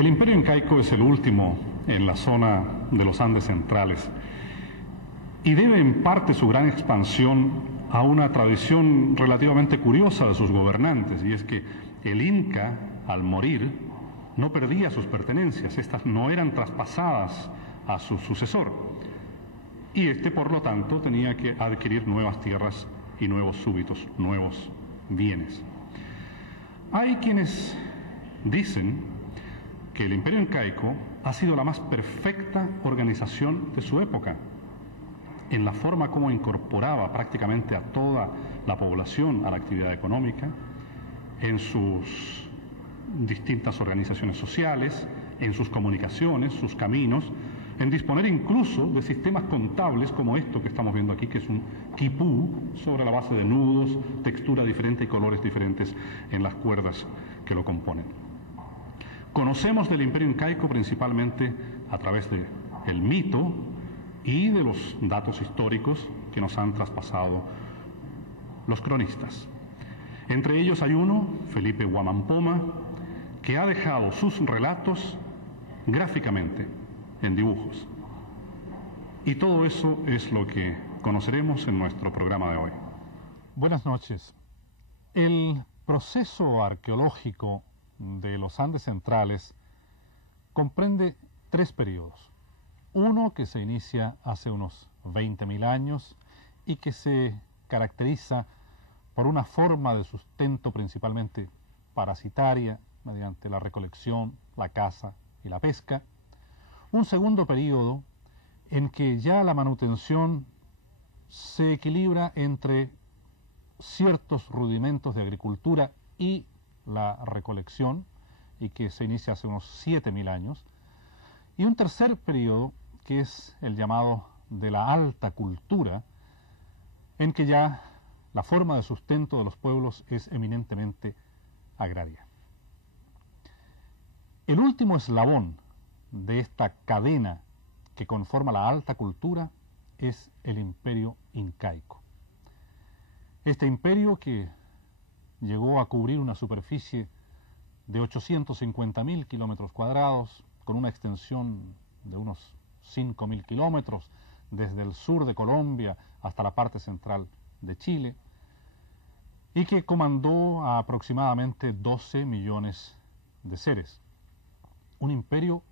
El Imperio Incaico es el último en la zona de los Andes centrales y debe en parte su gran expansión a una tradición relativamente curiosa de sus gobernantes, y es que el Inca, al morir, no perdía sus pertenencias, estas no eran traspasadas a su sucesor, y este, por lo tanto, tenía que adquirir nuevas tierras y nuevos súbditos, nuevos bienes. Hay quienes dicen que el Imperio Incaico ha sido la más perfecta organización de su época, en la forma como incorporaba prácticamente a toda la población a la actividad económica, en sus distintas organizaciones sociales, en sus comunicaciones, sus caminos, en disponer incluso de sistemas contables como esto que estamos viendo aquí, que es un quipú sobre la base de nudos, textura diferente y colores diferentes en las cuerdas que lo componen. Conocemos del Imperio Incaico principalmente a través del mito y de los datos históricos que nos han traspasado los cronistas. Entre ellos hay uno, Felipe Huamán Poma, que ha dejado sus relatos gráficamente en dibujos. Y todo eso es lo que conoceremos en nuestro programa de hoy. Buenas noches. El proceso arqueológico de los Andes centrales comprende tres periodos. Uno que se inicia hace unos 20.000 años y que se caracteriza por una forma de sustento principalmente parasitaria, mediante la recolección, la caza y la pesca. Un segundo periodo en que ya la manutención se equilibra entre ciertos rudimentos de agricultura y la recolección, y que se inicia hace unos 7.000 años. Y un tercer periodo, que es el llamado de la alta cultura, en que ya la forma de sustento de los pueblos es eminentemente agraria. El último eslabón de esta cadena que conforma la alta cultura es el Imperio Incaico. Este imperio, que llegó a cubrir una superficie de 850.000 kilómetros cuadrados, con una extensión de unos 5.000 kilómetros, desde el sur de Colombia hasta la parte central de Chile, y que comandó a aproximadamente 12 millones de seres. Un imperio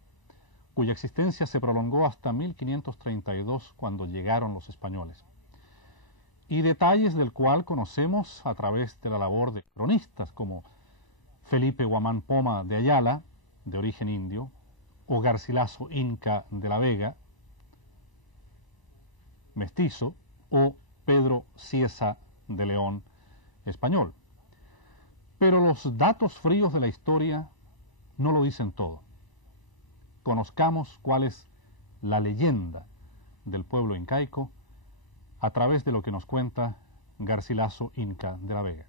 cuya existencia se prolongó hasta 1532, cuando llegaron los españoles, y detalles del cual conocemos a través de la labor de cronistas como Felipe Huamán Poma de Ayala, de origen indio, o Garcilaso Inca de la Vega, mestizo, o Pedro Cieza de León, español. Pero los datos fríos de la historia no lo dicen todo. Conozcamos cuál es la leyenda del pueblo incaico a través de lo que nos cuenta Garcilaso Inca de la Vega.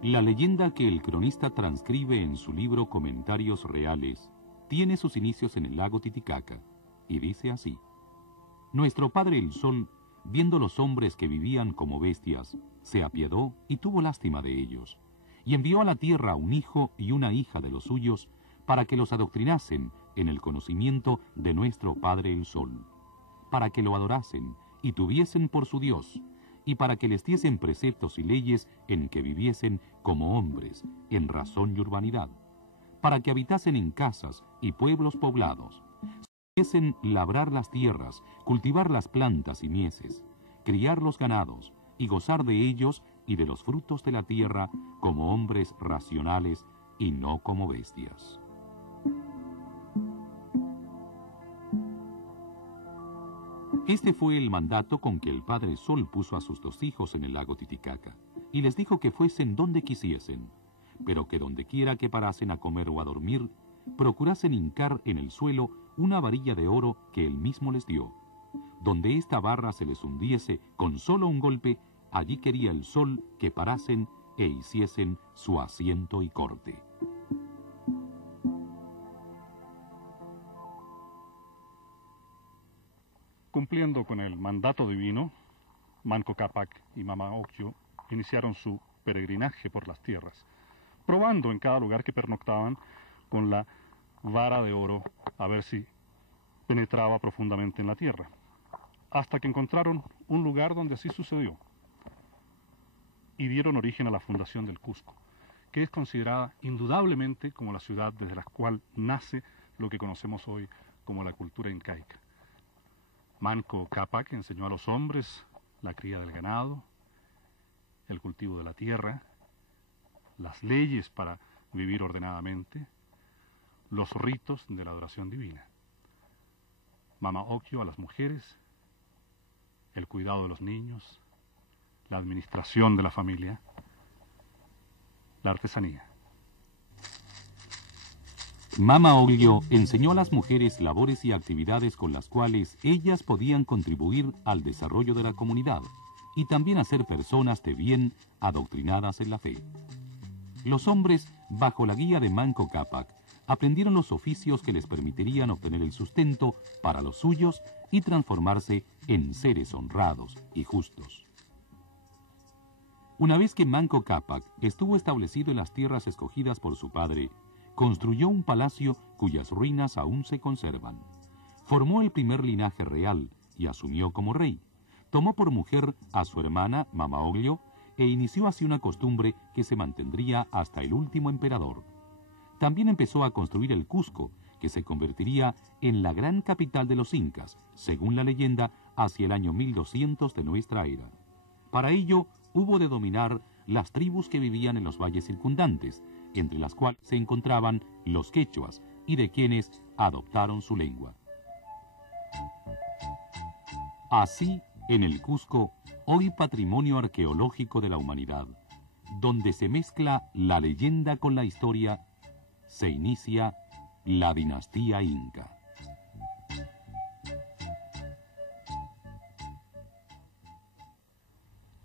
La leyenda que el cronista transcribe en su libro Comentarios Reales tiene sus inicios en el lago Titicaca, y dice así: Nuestro padre el Sol, viendo los hombres que vivían como bestias, se apiadó y tuvo lástima de ellos, y envió a la tierra un hijo y una hija de los suyos, para que los adoctrinasen en el conocimiento de nuestro Padre el Sol, para que lo adorasen y tuviesen por su Dios, y para que les diesen preceptos y leyes en que viviesen como hombres, en razón y urbanidad, para que habitasen en casas y pueblos poblados, sabiesen labrar las tierras, cultivar las plantas y mieses, criar los ganados, y gozar de ellos y de los frutos de la tierra como hombres racionales y no como bestias. Este fue el mandato con que el Padre Sol puso a sus dos hijos en el lago Titicaca, y les dijo que fuesen donde quisiesen, pero que donde quiera que parasen a comer o a dormir, procurasen hincar en el suelo una varilla de oro que él mismo les dio. Donde esta barra se les hundiese con solo un golpe, allí quería el Sol que parasen e hiciesen su asiento y corte. Cumpliendo con el mandato divino, Manco Cápac y Mama Ocllo iniciaron su peregrinaje por las tierras, probando en cada lugar que pernoctaban con la vara de oro a ver si penetraba profundamente en la tierra, hasta que encontraron un lugar donde así sucedió y dieron origen a la fundación del Cusco, que es considerada indudablemente como la ciudad desde la cual nace lo que conocemos hoy como la cultura incaica. Manco Cápac enseñó a los hombres la cría del ganado, el cultivo de la tierra, las leyes para vivir ordenadamente, los ritos de la adoración divina. Mama Ocllo a las mujeres, el cuidado de los niños, la administración de la familia, la artesanía. Mama Ocllo enseñó a las mujeres labores y actividades con las cuales ellas podían contribuir al desarrollo de la comunidad y también a ser personas de bien adoctrinadas en la fe. Los hombres, bajo la guía de Manco Cápac, aprendieron los oficios que les permitirían obtener el sustento para los suyos y transformarse en seres honrados y justos. Una vez que Manco Cápac estuvo establecido en las tierras escogidas por su padre, construyó un palacio cuyas ruinas aún se conservan. Formó el primer linaje real y asumió como rey. Tomó por mujer a su hermana Mama Ocllo e inició así una costumbre que se mantendría hasta el último emperador. También empezó a construir el Cusco, que se convertiría en la gran capital de los incas, según la leyenda, hacia el año 1200 de nuestra era. Para ello, hubo de dominar las tribus que vivían en los valles circundantes, entre las cuales se encontraban los quechuas, y de quienes adoptaron su lengua. Así, en el Cusco, hoy patrimonio arqueológico de la humanidad, donde se mezcla la leyenda con la historia, se inicia la dinastía inca.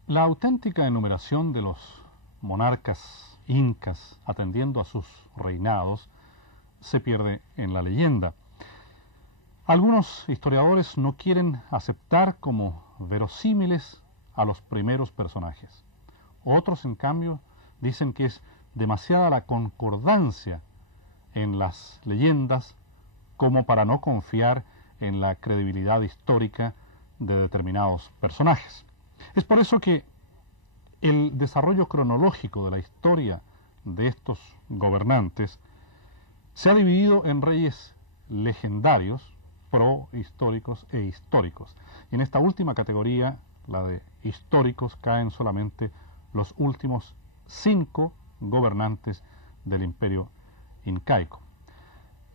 La auténtica enumeración de los monarcas incas atendiendo a sus reinados se pierde en la leyenda. Algunos historiadores no quieren aceptar como verosímiles a los primeros personajes. Otros, en cambio, dicen que es demasiada la concordancia en las leyendas como para no confiar en la credibilidad histórica de determinados personajes. Es por eso que el desarrollo cronológico de la historia de estos gobernantes se ha dividido en reyes legendarios, prohistóricos e históricos. Y en esta última categoría, la de históricos, caen solamente los últimos 5 gobernantes del imperio incaico.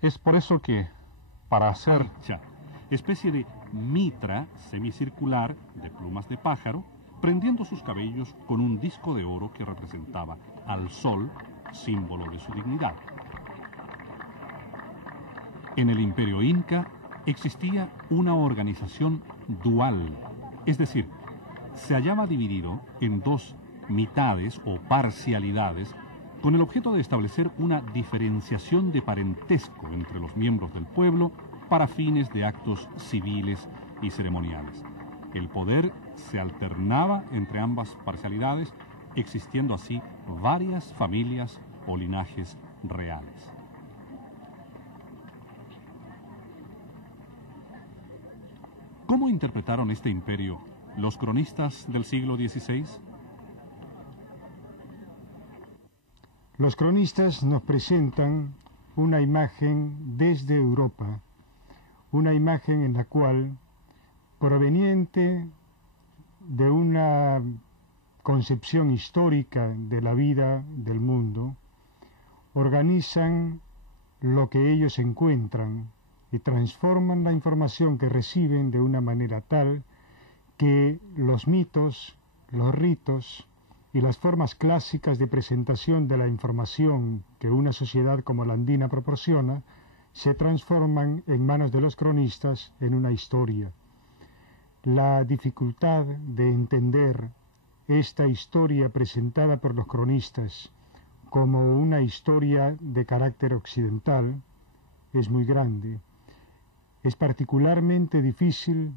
Es por eso que, para hacer especie de mitra semicircular de plumas de pájaro, prendiendo sus cabellos con un disco de oro que representaba al sol, símbolo de su dignidad. En el imperio inca existía una organización dual, es decir, se hallaba dividido en 2 mitades o parcialidades con el objeto de establecer una diferenciación de parentesco entre los miembros del pueblo para fines de actos civiles y ceremoniales. El poder se alternaba entre ambas parcialidades, existiendo así varias familias o linajes reales. ¿Cómo interpretaron este imperio los cronistas del siglo XVI? Los cronistas nos presentan una imagen desde Europa, una imagen en la cual, proveniente de una concepción histórica de la vida del mundo, organizan lo que ellos encuentran y transforman la información que reciben de una manera tal que los mitos, los ritos y las formas clásicas de presentación de la información que una sociedad como la andina proporciona se transforman en manos de los cronistas en una historia. La dificultad de entender esta historia presentada por los cronistas como una historia de carácter occidental es muy grande. Es particularmente difícil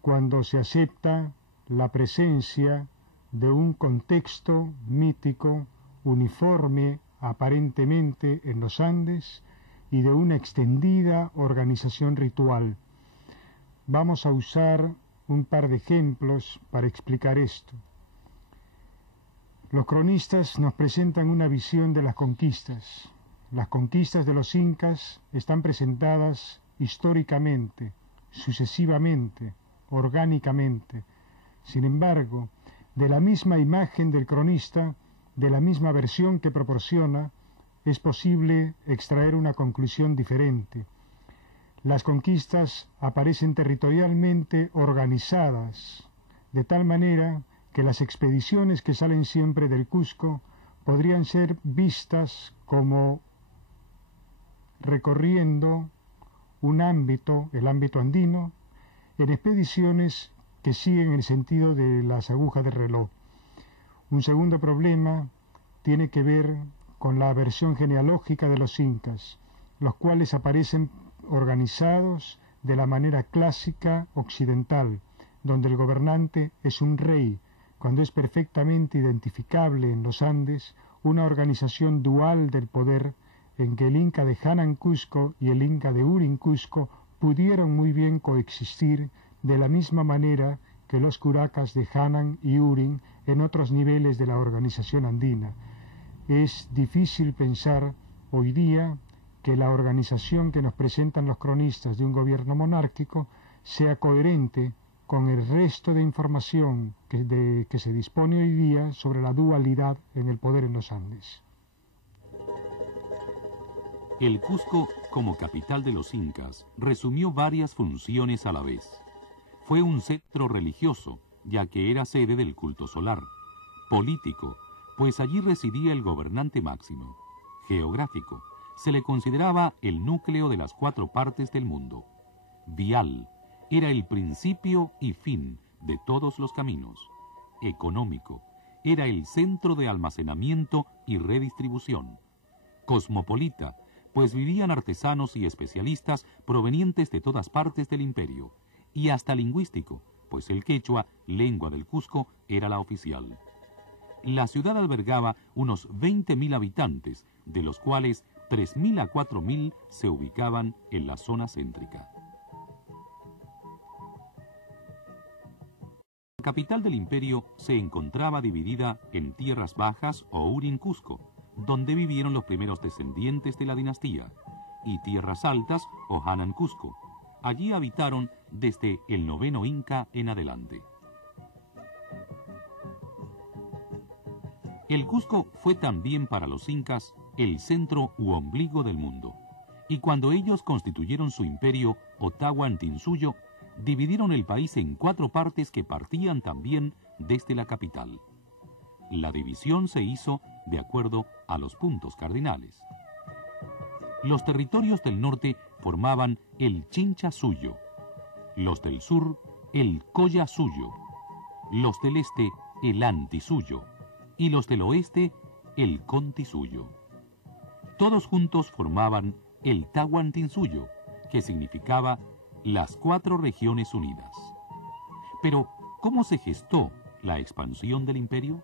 cuando se acepta la presencia de un contexto mítico uniforme aparentemente en los Andes y de una extendida organización ritual. Vamos a usar un par de ejemplos para explicar esto. Los cronistas nos presentan una visión de las conquistas. Las conquistas de los incas están presentadas históricamente, sucesivamente, orgánicamente. Sin embargo, de la misma imagen del cronista, de la misma versión que proporciona, es posible extraer una conclusión diferente. Las conquistas aparecen territorialmente organizadas, de tal manera que las expediciones que salen siempre del Cusco podrían ser vistas como recorriendo un ámbito, el ámbito andino, en expediciones que siguen el sentido de las agujas del reloj. Un segundo problema tiene que ver con la versión genealógica de los incas, los cuales aparecen organizados de la manera clásica occidental, donde el gobernante es un rey, cuando es perfectamente identificable en los Andes una organización dual del poder en que el Inca de Hanan Cusco y el Inca de Hurin Cusco pudieron muy bien coexistir de la misma manera que los curacas de Hanan y Hurin en otros niveles de la organización andina. Es difícil pensar hoy día que la organización que nos presentan los cronistas de un gobierno monárquico sea coherente con el resto de información que se dispone hoy día sobre la dualidad en el poder en los Andes. El Cusco, como capital de los incas, resumió varias funciones a la vez. Fue un centro religioso, ya que era sede del culto solar; político, pues allí residía el gobernante máximo; geográfico, se le consideraba el núcleo de las 4 partes del mundo; vial, era el principio y fin de todos los caminos; económico, era el centro de almacenamiento y redistribución; cosmopolita, pues vivían artesanos y especialistas provenientes de todas partes del imperio; y hasta lingüístico, pues el quechua, lengua del Cusco, era la oficial. La ciudad albergaba unos 20.000 habitantes, de los cuales 3.000 a 4.000 se ubicaban en la zona céntrica. La capital del imperio se encontraba dividida en tierras bajas o Hurin Cusco, donde vivieron los primeros descendientes de la dinastía, y tierras altas o Hanan Cusco. Allí habitaron desde el 9º Inca en adelante. El Cusco fue también para los incas el centro u ombligo del mundo, y cuando ellos constituyeron su imperio Otahuantinsuyo, dividieron el país en 4 partes que partían también desde la capital. La división se hizo de acuerdo a los puntos cardinales. Los territorios del norte formaban el Chincha Suyo, los del sur el Coya Suyo, los del este el Anti Suyo y los del oeste el Conti Suyo. Todos juntos formaban el Tahuantinsuyo, que significaba las 4 regiones unidas. Pero, ¿cómo se gestó la expansión del imperio?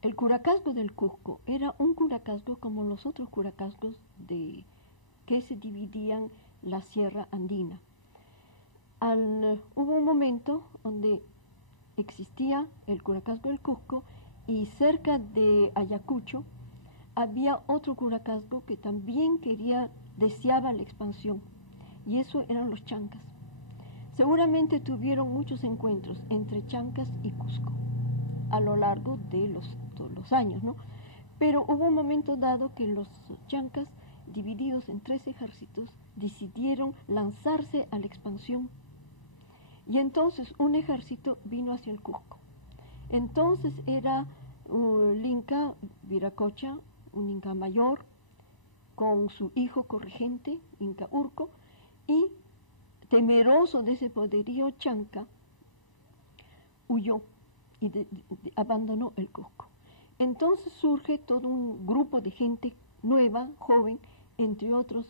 El curacazgo del Cusco era un curacazgo como los otros curacazgos que se dividían la sierra andina. Hubo un momento donde existía el curacazgo del Cusco y cerca de Ayacucho había otro curacazgo que también deseaba la expansión, y eso eran los chancas. Seguramente tuvieron muchos encuentros entre chancas y Cusco a lo largo de todos los años, ¿no? Pero hubo un momento dado que los chancas, divididos en 3 ejércitos, decidieron lanzarse a la expansión. Y entonces un ejército vino hacia el Cusco. Entonces era el Inca Viracocha, un Inca mayor, con su hijo corregente, Inca Urco, y temeroso de ese poderío chanca, huyó y abandonó el Cusco. Entonces surge todo un grupo de gente nueva, joven, entre otros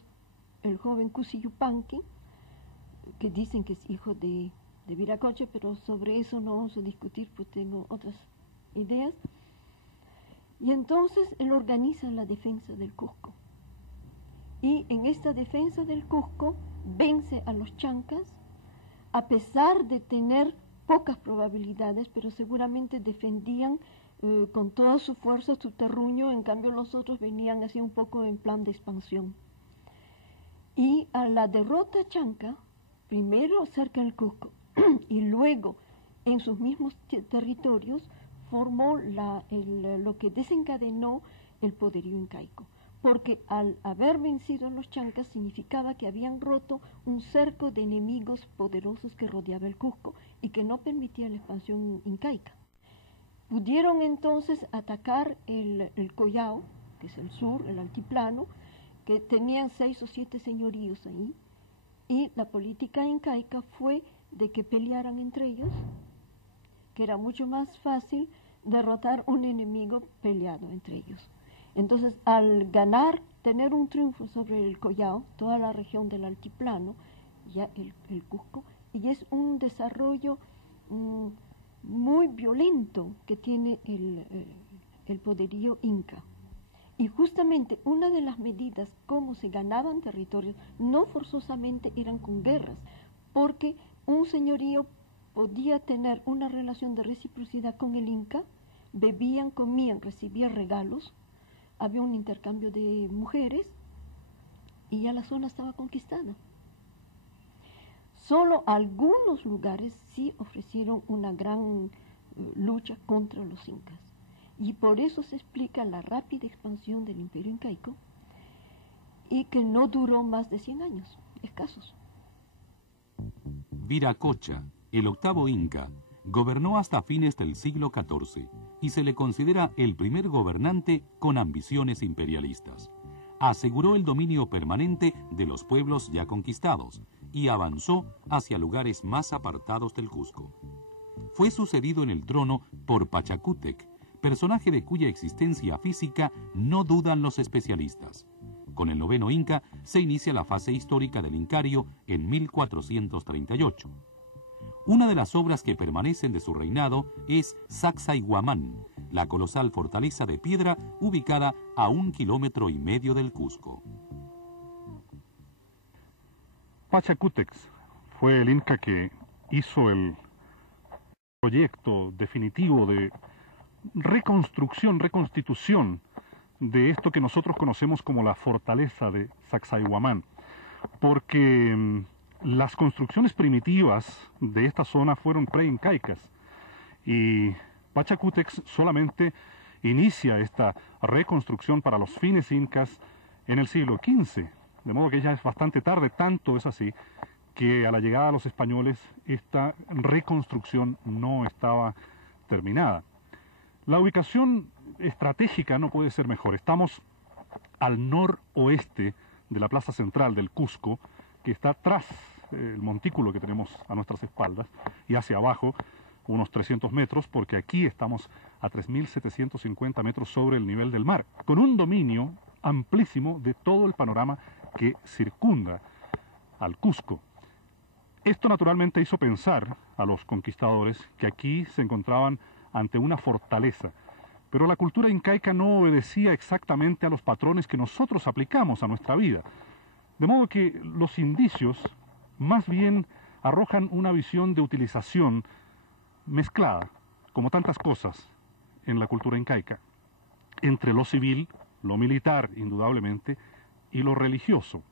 el joven Cusiyupanqui, que dicen que es hijo de Viracocha, pero sobre eso no vamos a discutir, pues tengo otras ideas. Y entonces él organiza la defensa del Cusco. Y en esta defensa del Cusco vence a los chancas, a pesar de tener pocas probabilidades, pero seguramente defendían con toda su fuerza su terruño, en cambio los otros venían así un poco en plan de expansión. Y a la derrota chanca, primero cerca del Cusco y luego en sus mismos territorios, formó lo que desencadenó el poderío incaico, porque al haber vencido a los chancas significaba que habían roto un cerco de enemigos poderosos que rodeaba el Cusco y que no permitía la expansión incaica. Pudieron entonces atacar el Collao, que es el sur, el altiplano, que tenían 6 o 7 señoríos ahí, y la política incaica fue de que pelearan entre ellos, que era mucho más fácil derrotar un enemigo peleado entre ellos. Entonces, al ganar, tener un triunfo sobre el Collao, toda la región del altiplano, ya el Cusco, y es un desarrollo muy violento que tiene el poderío inca. Y justamente una de las medidas como se ganaban territorios, no forzosamente eran con guerras, porque un señorío podía tener una relación de reciprocidad con el inca, bebían, comían, recibían regalos, había un intercambio de mujeres y ya la zona estaba conquistada. Solo algunos lugares sí ofrecieron una gran lucha contra los incas. Y por eso se explica la rápida expansión del imperio incaico y que no duró más de 100 años, escasos. Viracocha, el octavo inca, gobernó hasta fines del siglo XIV y se le considera el primer gobernante con ambiciones imperialistas. Aseguró el dominio permanente de los pueblos ya conquistados y avanzó hacia lugares más apartados del Cusco. Fue sucedido en el trono por Pachacútec, personaje de cuya existencia física no dudan los especialistas. Con el noveno inca se inicia la fase histórica del Incario en 1438. Una de las obras que permanecen de su reinado es Sacsayhuamán, la colosal fortaleza de piedra ubicada a 1,5 kilómetros del Cusco. Pachacútec fue el inca que hizo el proyecto definitivo de reconstitución de esto que nosotros conocemos como la fortaleza de Sacsayhuamán, porque las construcciones primitivas de esta zona fueron preincaicas y Pachacútec solamente inicia esta reconstrucción para los fines incas en el siglo XV, de modo que ya es bastante tarde, tanto es así que a la llegada de los españoles esta reconstrucción no estaba terminada. La ubicación estratégica no puede ser mejor. Estamos al noroeste de la plaza central del Cusco, que está tras el montículo que tenemos a nuestras espaldas, y hacia abajo unos 300 metros, porque aquí estamos a 3.750 metros sobre el nivel del mar, con un dominio amplísimo de todo el panorama que circunda al Cusco. Esto naturalmente hizo pensar a los conquistadores que aquí se encontraban ante una fortaleza, pero la cultura incaica no obedecía exactamente a los patrones que nosotros aplicamos a nuestra vida, de modo que los indicios más bien arrojan una visión de utilización mezclada, como tantas cosas en la cultura incaica, entre lo civil, lo militar indudablemente, y lo religioso.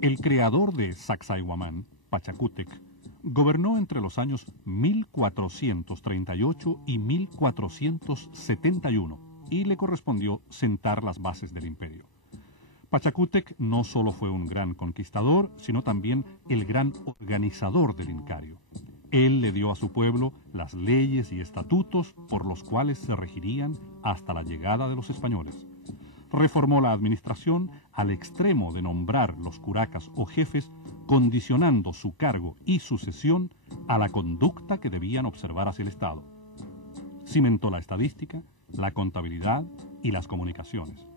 El creador de Sacsayhuamán, Pachacútec, gobernó entre los años 1438 y 1471 y le correspondió sentar las bases del imperio. Pachacútec no solo fue un gran conquistador, sino también el gran organizador del Incario. Él le dio a su pueblo las leyes y estatutos por los cuales se regirían hasta la llegada de los españoles. Reformó la administración al extremo de nombrar los curacas o jefes, condicionando su cargo y sucesión a la conducta que debían observar hacia el Estado. Cimentó la estadística, la contabilidad y las comunicaciones.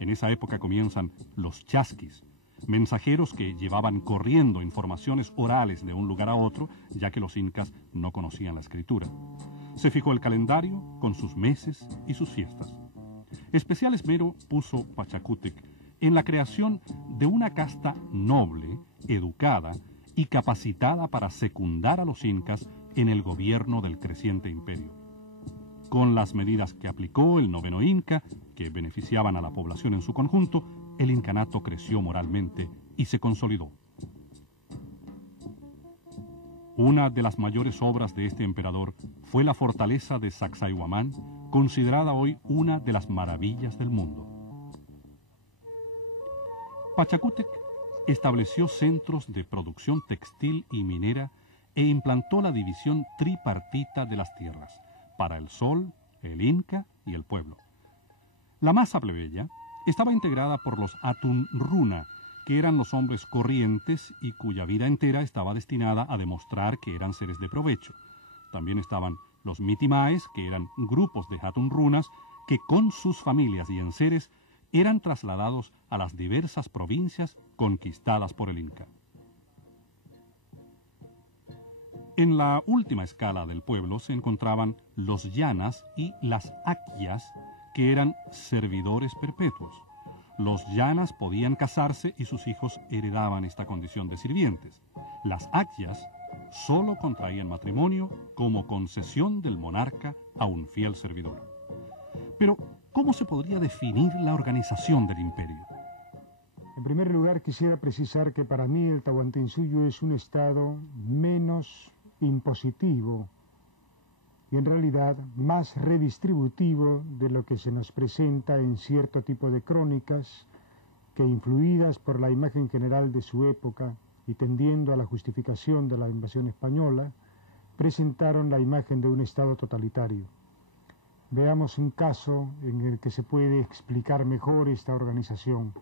En esa época comienzan los chasquis, mensajeros que llevaban corriendo informaciones orales de un lugar a otro, ya que los incas no conocían la escritura. Se fijó el calendario con sus meses y sus fiestas. Especial esmero puso Pachacútec en la creación de una casta noble, educada y capacitada para secundar a los incas en el gobierno del creciente imperio. Con las medidas que aplicó el noveno Inca, que beneficiaban a la población en su conjunto, el incanato creció moralmente y se consolidó. Una de las mayores obras de este emperador fue la fortaleza de Sacsayhuamán, considerada hoy una de las maravillas del mundo. Pachacútec estableció centros de producción textil y minera e implantó la división tripartita de las tierras, para el sol, el inca y el pueblo. La masa plebeya estaba integrada por los Atunruna, que eran los hombres corrientes y cuya vida entera estaba destinada a demostrar que eran seres de provecho. También estaban los Mitimaes, que eran grupos de Atunrunas que con sus familias y enseres eran trasladados a las diversas provincias conquistadas por el Inca. En la última escala del pueblo se encontraban los llanas y las aquias, que eran servidores perpetuos. Los llanas podían casarse y sus hijos heredaban esta condición de sirvientes. Las aquias solo contraían matrimonio como concesión del monarca a un fiel servidor. Pero, ¿cómo se podría definir la organización del imperio? En primer lugar, quisiera precisar que para mí el Tahuantinsuyo es un estado menos impositivo y en realidad más redistributivo de lo que se nos presenta en cierto tipo de crónicas que, influidas por la imagen general de su época y tendiendo a la justificación de la invasión española, presentaron la imagen de un estado totalitario. Veamos un caso en el que se puede explicar mejor esta organización.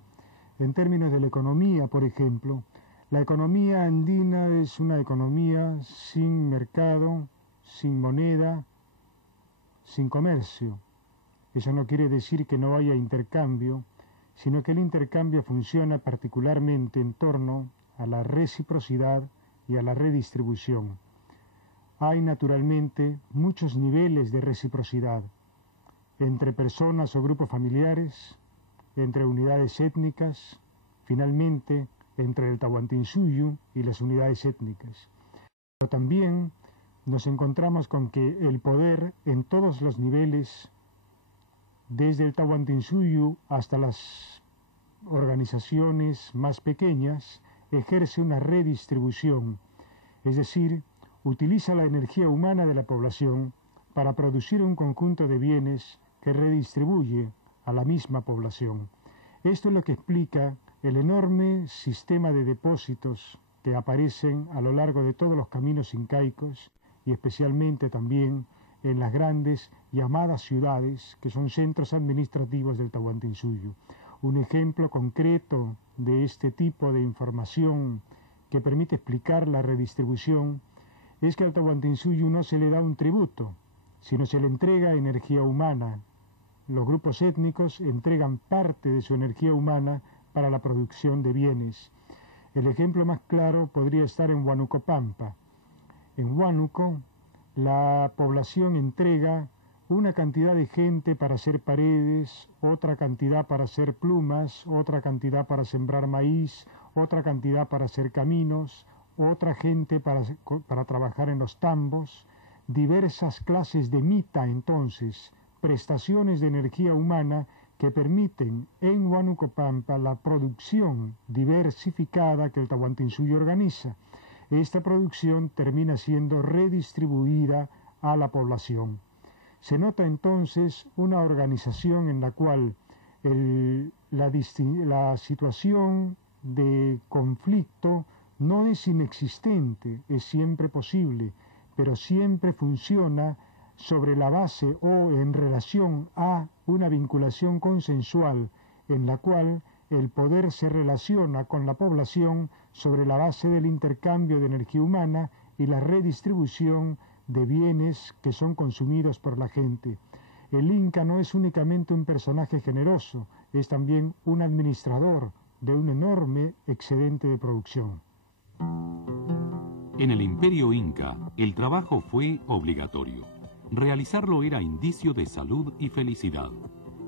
En términos de la economía, por ejemplo, la economía andina es una economía sin mercado, sin moneda, sin comercio. Eso no quiere decir que no haya intercambio, sino que el intercambio funciona particularmente en torno a la reciprocidad y a la redistribución. Hay naturalmente muchos niveles de reciprocidad entre personas o grupos familiares, entre unidades étnicas, finalmente entre el Tahuantinsuyo y las unidades étnicas. Pero también nos encontramos con que el poder en todos los niveles, desde el Tahuantinsuyo hasta las organizaciones más pequeñas, ejerce una redistribución, es decir, utiliza la energía humana de la población para producir un conjunto de bienes que redistribuye a la misma población. Esto es lo que explica el enorme sistema de depósitos que aparecen a lo largo de todos los caminos incaicos y especialmente también en las grandes llamadas ciudades que son centros administrativos del Tahuantinsuyo. Un ejemplo concreto de este tipo de información que permite explicar la redistribución es que al Tahuantinsuyo no se le da un tributo, sino se le entrega energía humana. Los grupos étnicos entregan parte de su energía humana para la producción de bienes. El ejemplo más claro podría estar en Huánuco Pampa. En Huánuco, la población entrega una cantidad de gente para hacer paredes, otra cantidad para hacer plumas, otra cantidad para sembrar maíz, otra cantidad para hacer caminos, otra gente para trabajar en los tambos, diversas clases de mita entonces, prestaciones de energía humana que permiten en Huánuco Pampa la producción diversificada que el Tahuantinsuyo organiza. Esta producción termina siendo redistribuida a la población. Se nota entonces una organización en la cual la situación de conflicto no es inexistente, es siempre posible, pero siempre funciona sobre la base o en relación a una vinculación consensual en la cual el poder se relaciona con la población sobre la base del intercambio de energía humana y la redistribución de bienes que son consumidos por la gente. El Inca no es únicamente un personaje generoso, es también un administrador de un enorme excedente de producción. En el Imperio Inca, el trabajo fue obligatorio. realizarlo era indicio de salud y felicidad.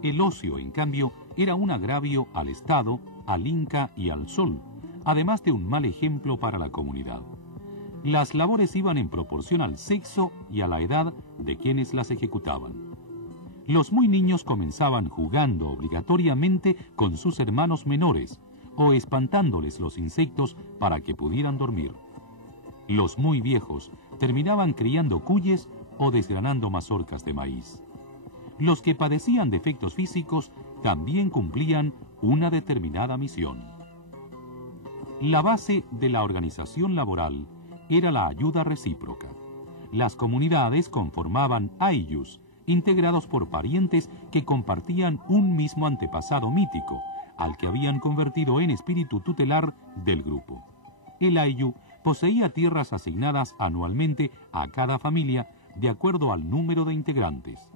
El ocio, en cambio, era un agravio al Estado, al Inca y al Sol, además de un mal ejemplo para la comunidad. Las labores iban en proporción al sexo y a la edad de quienes las ejecutaban. Los muy niños comenzaban jugando obligatoriamente con sus hermanos menores o espantándoles los insectos para que pudieran dormir. Los muy viejos terminaban criando cuyes o desgranando mazorcas de maíz. Los que padecían defectos físicos también cumplían una determinada misión. La base de la organización laboral era la ayuda recíproca. Las comunidades conformaban ayllus, integrados por parientes que compartían un mismo antepasado mítico, al que habían convertido en espíritu tutelar del grupo. El ayllu poseía tierras asignadas anualmente a cada familia de acuerdo al número de integrantes.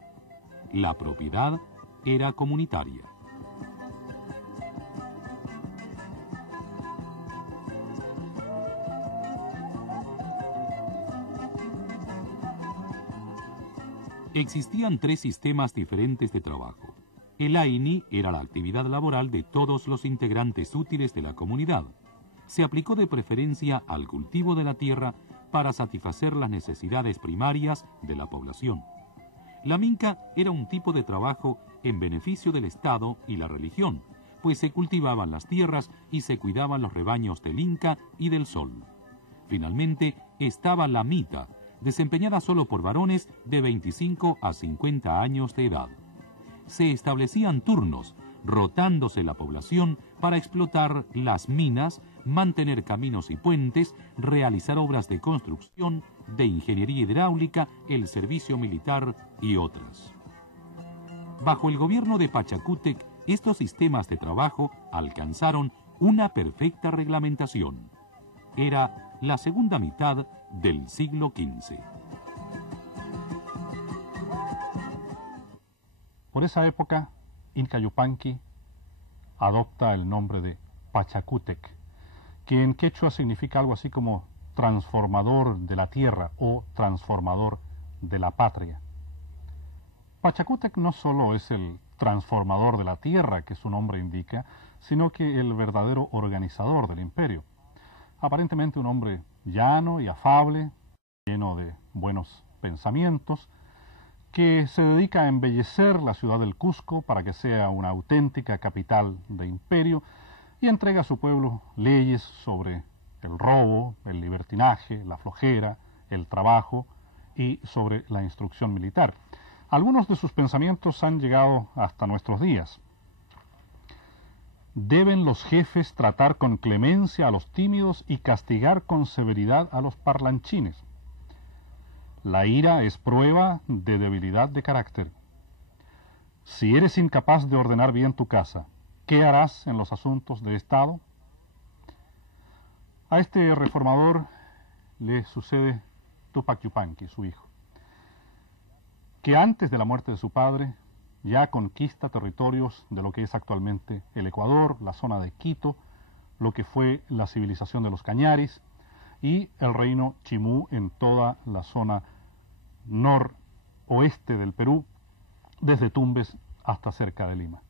La propiedad era comunitaria. Existían 3 sistemas diferentes de trabajo. El AINI era la actividad laboral de todos los integrantes útiles de la comunidad. Se aplicó de preferencia al cultivo de la tierra para satisfacer las necesidades primarias de la población. La minca era un tipo de trabajo en beneficio del Estado y la religión, pues se cultivaban las tierras y se cuidaban los rebaños del Inca y del Sol. Finalmente estaba la mita, desempeñada solo por varones de 25 a 50 años de edad. Se establecían turnos, rotándose la población para explotar las minas, mantener caminos y puentes, realizar obras de construcción, de ingeniería hidráulica, el servicio militar y otras. Bajo el gobierno de Pachacútec, estos sistemas de trabajo alcanzaron una perfecta reglamentación. Era la segunda mitad del siglo XV. Por esa época, Inca Yupanqui adopta el nombre de Pachacútec, que en quechua significa algo así como transformador de la tierra o transformador de la patria. Pachacútec no solo es el transformador de la tierra que su nombre indica, sino que el verdadero organizador del imperio. Aparentemente un hombre llano y afable, lleno de buenos pensamientos, que se dedica a embellecer la ciudad del Cusco para que sea una auténtica capital de imperio y entrega a su pueblo leyes sobre el robo, el libertinaje, la flojera, el trabajo y sobre la instrucción militar. Algunos de sus pensamientos han llegado hasta nuestros días. Deben los jefes tratar con clemencia a los tímidos y castigar con severidad a los parlanchines. La ira es prueba de debilidad de carácter. Si eres incapaz de ordenar bien tu casa, ¿qué harás en los asuntos de Estado? A este reformador le sucede Tupac Yupanqui, su hijo, que antes de la muerte de su padre ya conquista territorios de lo que es actualmente el Ecuador, la zona de Quito, lo que fue la civilización de los Cañaris y el reino Chimú en toda la zona noroeste del Perú, desde Tumbes hasta cerca de Lima.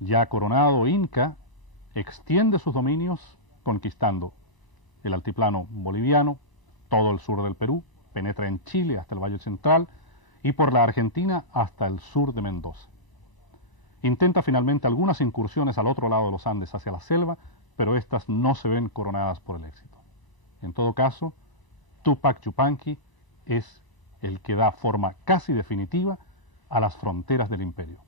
Ya coronado Inca, extiende sus dominios conquistando el altiplano boliviano, todo el sur del Perú, penetra en Chile hasta el Valle Central y por la Argentina hasta el sur de Mendoza. Intenta finalmente algunas incursiones al otro lado de los Andes hacia la selva, pero estas no se ven coronadas por el éxito. En todo caso, Tupac Yupanqui es el que da forma casi definitiva a las fronteras del imperio.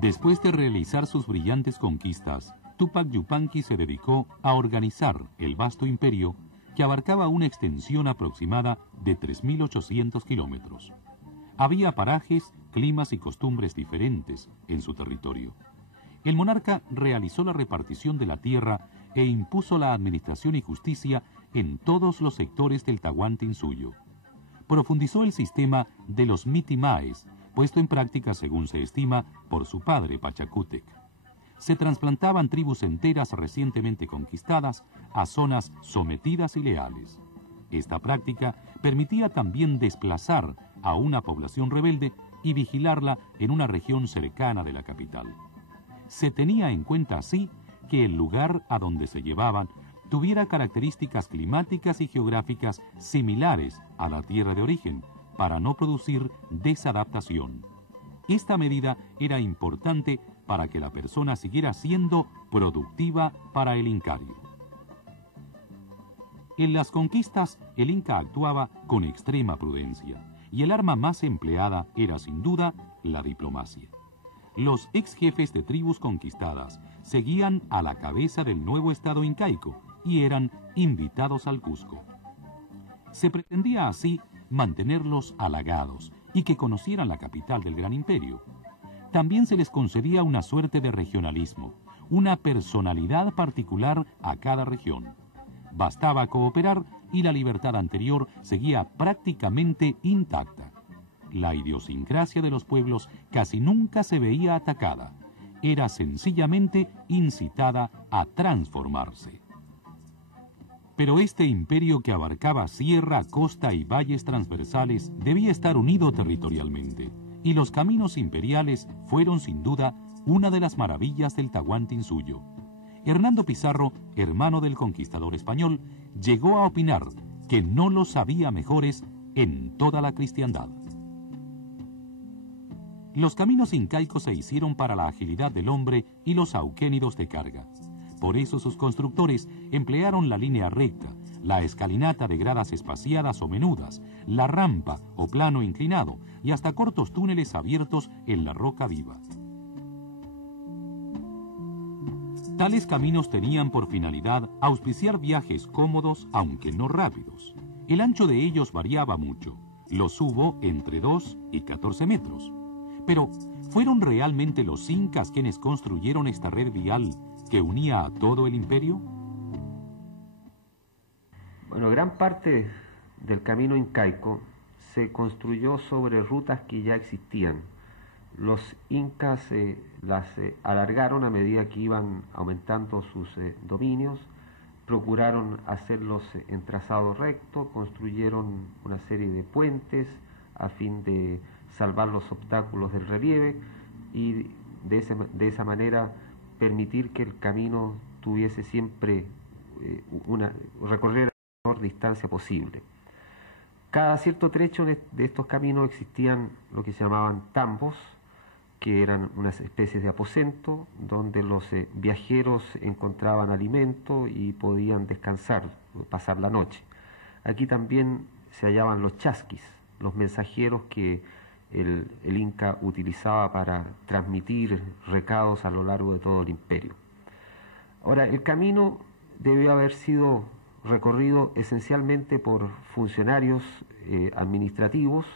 Después de realizar sus brillantes conquistas, Tupac Yupanqui se dedicó a organizar el vasto imperio que abarcaba una extensión aproximada de 3.800 kilómetros. Había parajes, climas y costumbres diferentes en su territorio. El monarca realizó la repartición de la tierra e impuso la administración y justicia en todos los sectores del Tahuantinsuyo. Profundizó el sistema de los mitimaes, puesto en práctica, según se estima, por su padre Pachacútec. Se trasplantaban tribus enteras recientemente conquistadas a zonas sometidas y leales. Esta práctica permitía también desplazar a una población rebelde y vigilarla en una región cercana de la capital. Se tenía en cuenta así que el lugar a donde se llevaban tuviera características climáticas y geográficas similares a la tierra de origen, para no producir desadaptación. Esta medida era importante para que la persona siguiera siendo productiva para el incario. En las conquistas, el Inca actuaba con extrema prudencia, y el arma más empleada era sin duda la diplomacia. Los ex jefes de tribus conquistadas seguían a la cabeza del nuevo estado incaico y eran invitados al Cusco. Se pretendía así mantenerlos halagados y que conocieran la capital del gran imperio. También se les concedía una suerte de regionalismo, una personalidad particular a cada región. Bastaba cooperar y la libertad anterior seguía prácticamente intacta. La idiosincrasia de los pueblos casi nunca se veía atacada. Era sencillamente incitada a transformarse. Pero este imperio que abarcaba sierra, costa y valles transversales debía estar unido territorialmente, y los caminos imperiales fueron sin duda una de las maravillas del Tahuantinsuyo. Hernando Pizarro, hermano del conquistador español, llegó a opinar que no los había mejores en toda la cristiandad. Los caminos incaicos se hicieron para la agilidad del hombre y los auquénidos de carga. Por eso sus constructores emplearon la línea recta, la escalinata de gradas espaciadas o menudas, la rampa o plano inclinado y hasta cortos túneles abiertos en la roca viva. Tales caminos tenían por finalidad auspiciar viajes cómodos, aunque no rápidos. El ancho de ellos variaba mucho. Los hubo entre 2 y 14 metros. Pero, ¿fueron realmente los incas quienes construyeron esta red vial que unía a todo el imperio? Bueno, gran parte del camino incaico se construyó sobre rutas que ya existían. Los incas las alargaron a medida que iban aumentando sus dominios, procuraron hacerlos en trazado recto, construyeron una serie de puentes a fin de salvar los obstáculos del relieve y de esa manera permitir que el camino tuviese siempre recorrer la menor distancia posible. Cada cierto trecho de estos caminos existían lo que se llamaban tambos, que eran unas especies de aposento donde los viajeros encontraban alimento y podían descansar, pasar la noche. Aquí también se hallaban los chasquis, los mensajeros que el Inca utilizaba para transmitir recados a lo largo de todo el imperio. Ahora, el camino debió haber sido recorrido esencialmente por funcionarios administrativos,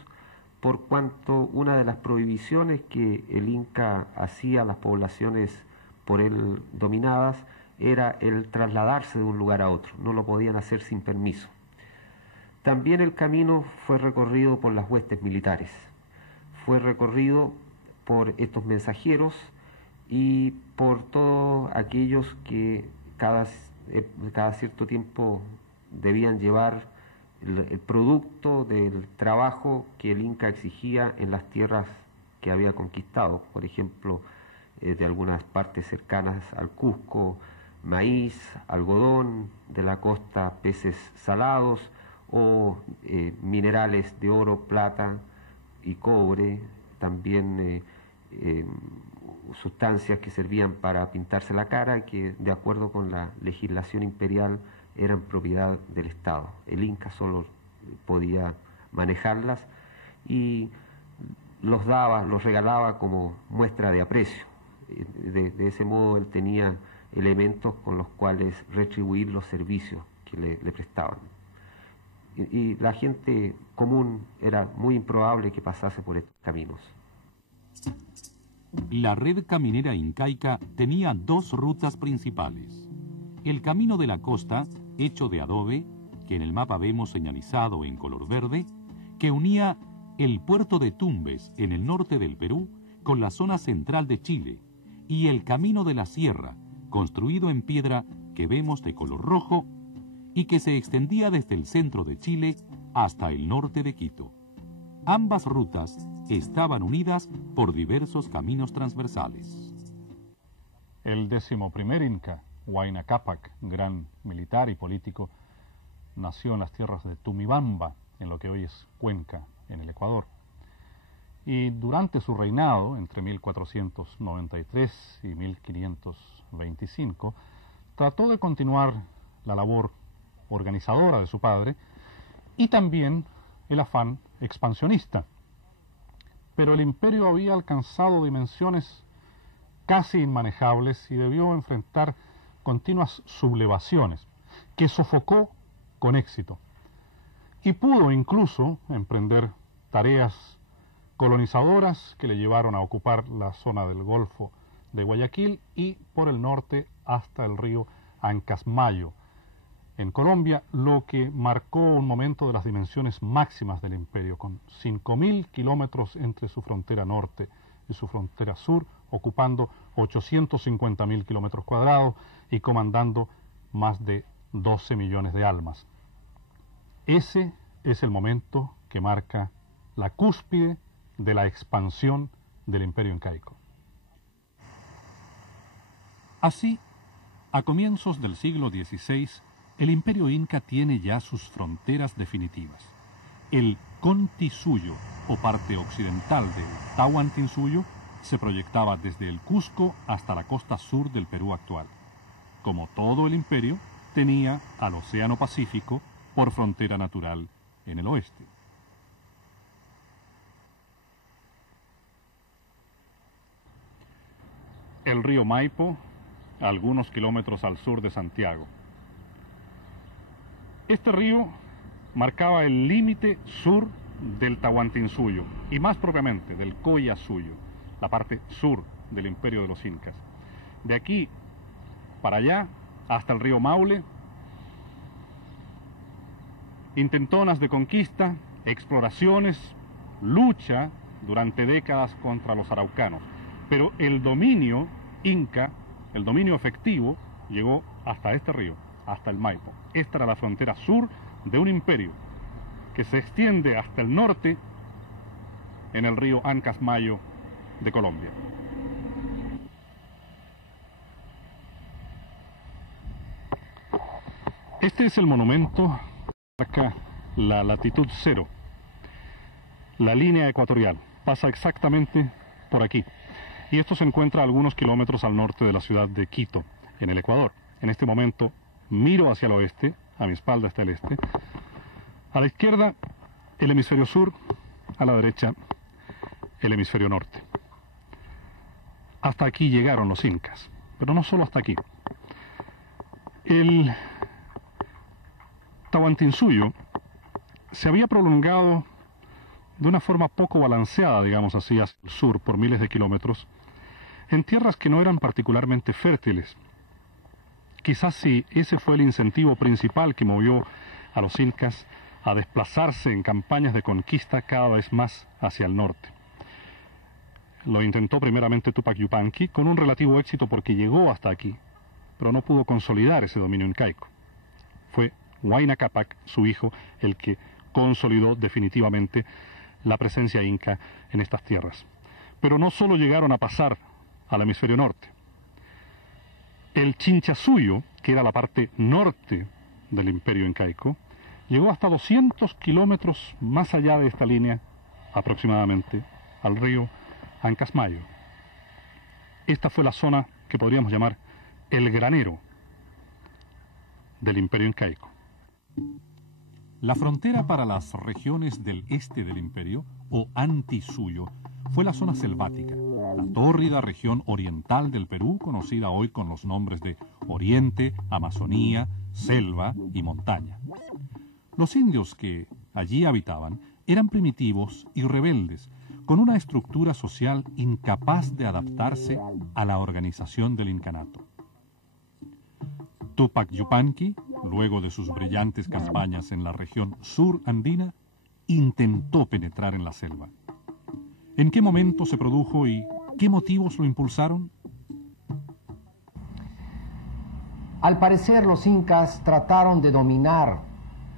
por cuanto una de las prohibiciones que el Inca hacía a las poblaciones por él dominadas era el trasladarse de un lugar a otro, no lo podían hacer sin permiso. También el camino fue recorrido por las huestes militares, fue recorrido por estos mensajeros y por todos aquellos que cada cierto tiempo debían llevar el producto del trabajo que el Inca exigía en las tierras que había conquistado, por ejemplo, de algunas partes cercanas al Cusco, maíz, algodón, de la costa peces salados o minerales de oro, plata y cobre, también sustancias que servían para pintarse la cara, que de acuerdo con la legislación imperial eran propiedad del Estado. El Inca solo podía manejarlas y los regalaba como muestra de aprecio. De ese modo él tenía elementos con los cuales retribuir los servicios que le prestaban. Y la gente común era muy improbable que pasase por estos caminos. La red caminera incaica tenía 2 rutas principales. El camino de la costa, hecho de adobe, que en el mapa vemos señalizado en color verde, que unía el puerto de Tumbes en el norte del Perú con la zona central de Chile, y el camino de la sierra, construido en piedra que vemos de color rojo, y que se extendía desde el centro de Chile hasta el norte de Quito. Ambas rutas estaban unidas por diversos caminos transversales. El 11º Inca, Huayna Cápac, gran militar y político, nació en las tierras de Tumibamba, en lo que hoy es Cuenca, en el Ecuador. Y durante su reinado, entre 1493 y 1525, trató de continuar la labor organizadora de su padre y también el afán expansionista. Pero el imperio había alcanzado dimensiones casi inmanejables y debió enfrentar continuas sublevaciones, que sofocó con éxito. Y pudo incluso emprender tareas colonizadoras que le llevaron a ocupar la zona del Golfo de Guayaquil y por el norte hasta el río Ancasmayo, en Colombia, lo que marcó un momento de las dimensiones máximas del imperio, con 5.000 kilómetros entre su frontera norte y su frontera sur, ocupando 850.000 kilómetros cuadrados y comandando más de 12 millones de almas. Ese es el momento que marca la cúspide de la expansión del imperio incaico. Así, a comienzos del siglo XVI, el imperio inca tiene ya sus fronteras definitivas. El Contisuyó, o parte occidental del Tahuantinsuyo, se proyectaba desde el Cusco hasta la costa sur del Perú actual. Como todo el imperio, tenía al Océano Pacífico por frontera natural en el oeste. El río Maipo, a algunos kilómetros al sur de Santiago. Este río marcaba el límite sur del Tahuantinsuyo y más propiamente del Collasuyo, la parte sur del imperio de los incas. De aquí para allá, hasta el río Maule, intentonas de conquista, exploraciones, lucha durante décadas contra los araucanos. Pero el dominio inca, el dominio efectivo, llegó hasta este río, hasta el Maipo. Esta era la frontera sur de un imperio que se extiende hasta el norte en el río Ancasmayo de Colombia. Este es el monumento que marca la latitud cero. La línea ecuatorial pasa exactamente por aquí. Y esto se encuentra a algunos kilómetros al norte de la ciudad de Quito, en el Ecuador. En este momento miro hacia el oeste, a mi espalda está el este. A la izquierda, el hemisferio sur, a la derecha, el hemisferio norte. Hasta aquí llegaron los incas, pero no solo hasta aquí. El Tahuantinsuyo se había prolongado de una forma poco balanceada, digamos así, hacia el sur por miles de kilómetros, en tierras que no eran particularmente fértiles. Quizás si ese fue el incentivo principal que movió a los incas a desplazarse en campañas de conquista cada vez más hacia el norte. Lo intentó primeramente Tupac Yupanqui con un relativo éxito porque llegó hasta aquí, pero no pudo consolidar ese dominio incaico. Fue Huayna Cápac, su hijo, el que consolidó definitivamente la presencia inca en estas tierras. Pero no solo llegaron a pasar al hemisferio norte. El Chinchasuyo, que era la parte norte del imperio incaico, llegó hasta 200 kilómetros más allá de esta línea, aproximadamente, al río Ancasmayo. Esta fue la zona que podríamos llamar el granero del imperio incaico. La frontera para las regiones del este del imperio, o Antisuyo, fue la zona selvática, la tórrida región oriental del Perú, conocida hoy con los nombres de Oriente, Amazonía, Selva y Montaña. Los indios que allí habitaban eran primitivos y rebeldes, con una estructura social incapaz de adaptarse a la organización del incanato. Tupac Yupanqui, luego de sus brillantes campañas en la región sur andina, intentó penetrar en la selva. ¿En qué momento se produjo y qué motivos lo impulsaron? Al parecer los incas trataron de dominar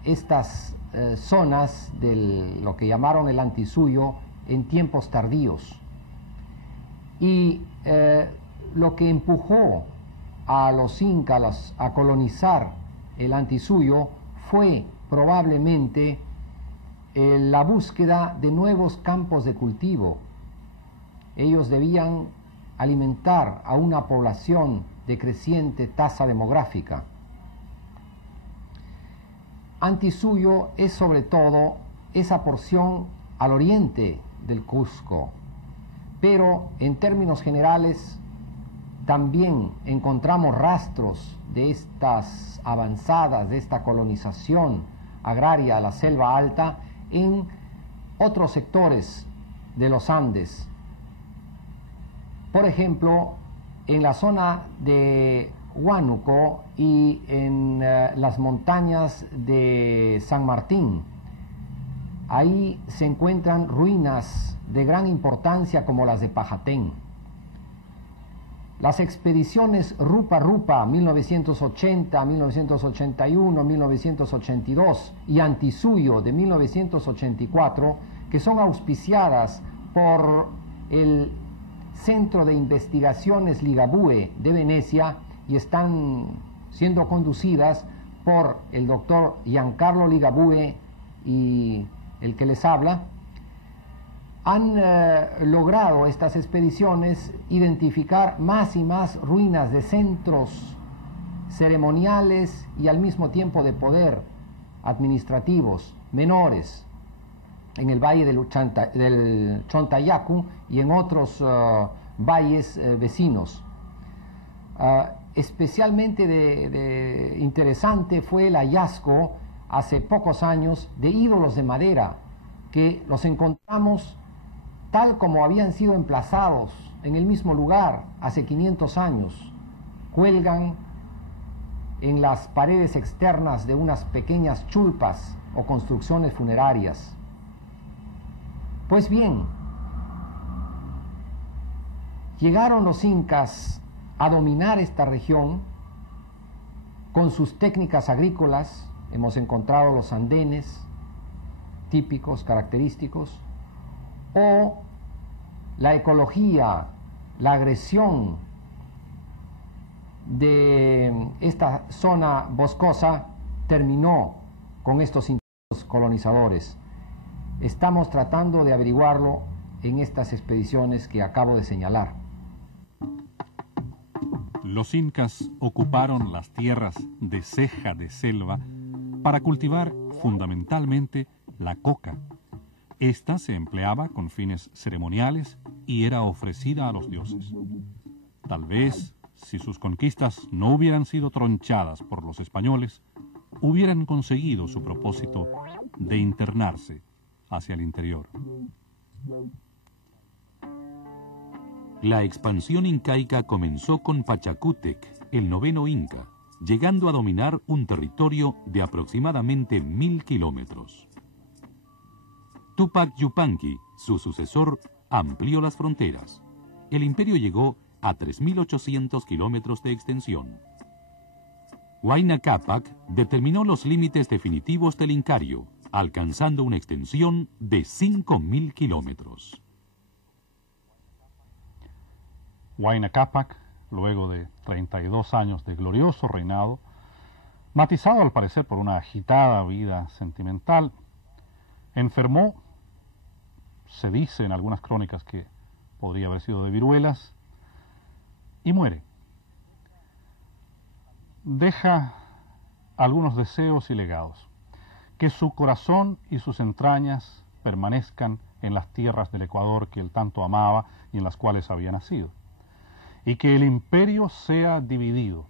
estas zonas de lo que llamaron el Antisuyo en tiempos tardíos. Y lo que empujó a los incas a colonizar el Antisuyo fue probablemente la búsqueda de nuevos campos de cultivo. Ellos debían alimentar a una población de creciente tasa demográfica. Antisuyo es sobre todo esa porción al oriente del Cusco, pero en términos generales también encontramos rastros de estas avanzadas, de esta colonización agraria a la selva alta en otros sectores de los Andes. Por ejemplo, en la zona de Huánuco y en las montañas de San Martín. Ahí se encuentran ruinas de gran importancia como las de Pajatén. Las expediciones Rupa Rupa 1980, 1981, 1982 y Antisuyo de 1984, que son auspiciadas por el Centro de Investigaciones Ligabue de Venecia y están siendo conducidas por el doctor Giancarlo Ligabue y el que les habla, han logrado estas expediciones identificar más y más ruinas de centros ceremoniales y al mismo tiempo de poder administrativos menores en el valle del Chontayacu y en otros valles vecinos. Especialmente interesante fue el hallazgo hace pocos años de ídolos de madera que los encontramos tal como habían sido emplazados en el mismo lugar hace 500 años. Cuelgan en las paredes externas de unas pequeñas chulpas o construcciones funerarias. Pues bien, llegaron los incas a dominar esta región con sus técnicas agrícolas. Hemos encontrado los andenes típicos, característicos, o la ecología, la agresión de esta zona boscosa terminó con estos intentos colonizadores. Estamos tratando de averiguarlo en estas expediciones que acabo de señalar. Los incas ocuparon las tierras de ceja de selva para cultivar fundamentalmente la coca. Esta se empleaba con fines ceremoniales y era ofrecida a los dioses. Tal vez, si sus conquistas no hubieran sido tronchadas por los españoles, hubieran conseguido su propósito de internarse hacia el interior. La expansión incaica comenzó con Pachacútec, el noveno inca, llegando a dominar un territorio de aproximadamente 1000 kilómetros. Tupac Yupanqui, su sucesor, amplió las fronteras. El imperio llegó a 3.800 kilómetros de extensión. Huayna Cápac determinó los límites definitivos del Incario, alcanzando una extensión de 5.000 kilómetros. Huayna Cápac, luego de 32 años de glorioso reinado, matizado al parecer por una agitada vida sentimental, enfermó. Se dice en algunas crónicas que podría haber sido de viruelas, y muere. Deja algunos deseos y legados: que su corazón y sus entrañas permanezcan en las tierras del Ecuador que él tanto amaba y en las cuales había nacido, y que el imperio sea dividido.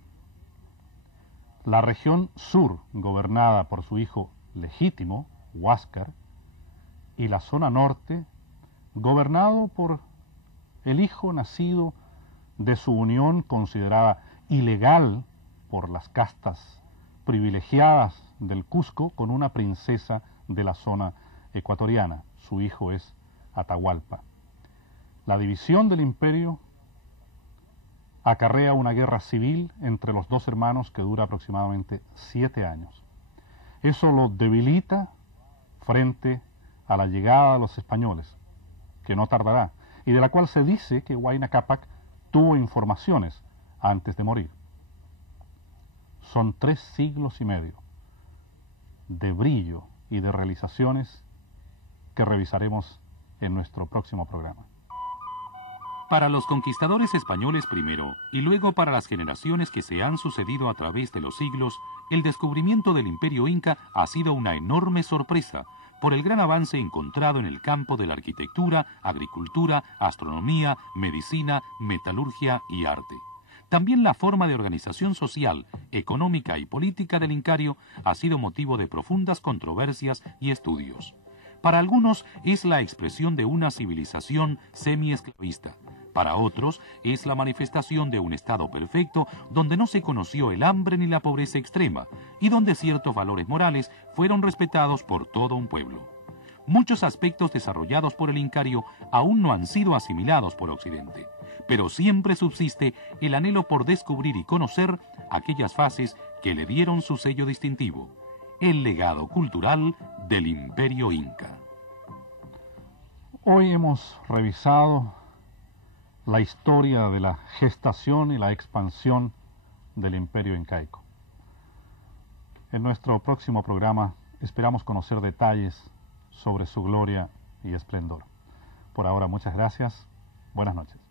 La región sur, gobernada por su hijo legítimo, Huáscar, y la zona norte, gobernado por el hijo nacido de su unión considerada ilegal por las castas privilegiadas del Cusco con una princesa de la zona ecuatoriana. Su hijo es Atahualpa. La división del imperio acarrea una guerra civil entre los dos hermanos que dura aproximadamente 7 años. Eso lo debilita frente a la llegada de los españoles, que no tardará, y de la cual se dice que Huayna Cápac tuvo informaciones antes de morir. Son 3 siglos y medio de brillo y de realizaciones que revisaremos en nuestro próximo programa. Para los conquistadores españoles primero, y luego para las generaciones que se han sucedido a través de los siglos, el descubrimiento del Imperio Inca ha sido una enorme sorpresa por el gran avance encontrado en el campo de la arquitectura, agricultura, astronomía, medicina, metalurgia y arte. También la forma de organización social, económica y política del Incario ha sido motivo de profundas controversias y estudios. Para algunos es la expresión de una civilización semi-esclavista. Para otros es la manifestación de un estado perfecto donde no se conoció el hambre ni la pobreza extrema y donde ciertos valores morales fueron respetados por todo un pueblo. Muchos aspectos desarrollados por el Incario aún no han sido asimilados por Occidente, pero siempre subsiste el anhelo por descubrir y conocer aquellas fases que le dieron su sello distintivo, el legado cultural del Imperio Inca. Hoy hemos revisado la historia de la gestación y la expansión del Imperio Incaico. En nuestro próximo programa esperamos conocer detalles sobre su gloria y esplendor. Por ahora, muchas gracias. Buenas noches.